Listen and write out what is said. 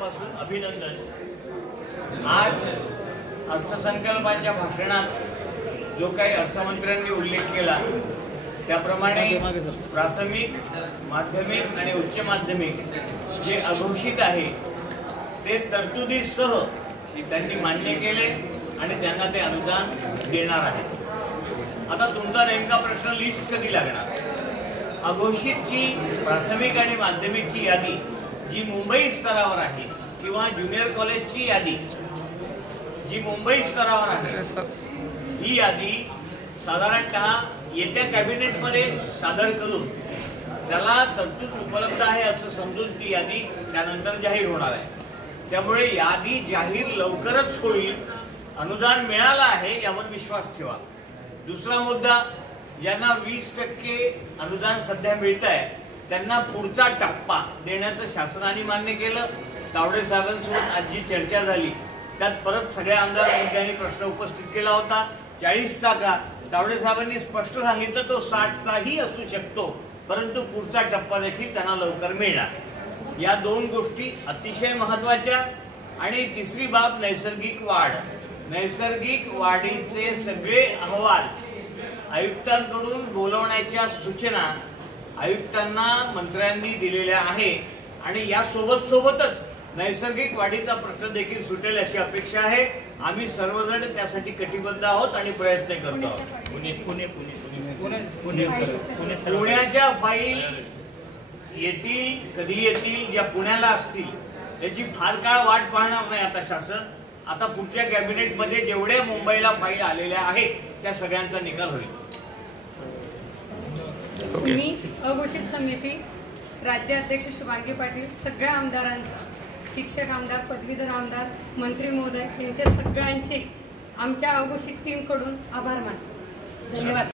अभिनंदन। आज अर्थसंकल्पाच्या भाषणात जो काही अर्थमंत्र्यांनी उल्लेख केला त्याप्रमाणे प्राथमिक, माध्यमिक आणि उच्च माध्यमिक जे अघोषित आहे ते तरतुदीसह त्यांनी मान्य केले आणि त्यांना ते अनुदान देणार आहे। आता तुमचा नेमका प्रश्न लिस्ट कधी लागणार? अघोषितची प्राथमिक आणि माध्यमिकची यादी जी मुंबई स्तरावर आहे किंवा ज्युनियर कॉलेजची यादी जी मुंबई स्तरावर आहे ही यादी साधारणतः येत्या कॅबिनेटमध्ये सादर करून त्याला तरतूद उपलब्ध आहे असं समजून ती यादी त्यानंतर जाहीर होणार आहे। त्यामुळे यादी जाहीर लवकरच होईल। अनुदान मिळालं आहे यावर विश्वास ठेवा। दुसरा मुद्दा, ज्यांना 20% अनुदान सध्या मिळत आहे त्यांना पुढचा टप्पा देण्याचं शासनाने मान्य केलं। तावडे साहेबांसोबत आज जी चर्चा झाली त्यात परत सगळ्या आमदार मुद्द्यांनी प्रश्न उपस्थित केला होता। 40चा का? तावडे साहेबांनी स्पष्ट सांगितलं तो 60चाही असू शकतो, परंतु पुढचा टप्पा देखील त्यांना लवकर मिळणार। या दोन गोष्टी अतिशय महत्त्वाच्या। आणि तिसरी बाब नैसर्गिक वाढ। नैसर्गिक वाढीचे सगळे अहवाल आयुक्तांकडून बोलवण्याच्या सूचना आयुक्तांना मंत्र्यांनी दिलेल्या आहे आणि या सोबतच नैसर्गिक वाढीचा प्रश्न देखील सुटेल अशी अपेक्षा आहे। आम्ही सर्वजण त्यासाठी कटिबद्ध आहोत आणि प्रयत्न करतो आहोत। पुण्याच्या फाईल येतील, कधी येतील, ज्या पुण्याला असतील त्याची फार काळ वाट पाहणार नाही आता शासन। आता पुढच्या कॅबिनेटमध्ये जेवढ्या मुंबईला फाईल आलेल्या आहेत त्या सगळ्यांचा निकाल होईल। मी अघोषित समिती राज्याध्यक्ष शुभांगी पाटील सगळ्या आमदारांचा, शिक्षक आमदार, पदवीधर आमदार, मंत्री महोदय यांच्या सगळ्यांचे आमच्या अघोषित टीमकडून आभार मानतो। धन्यवाद।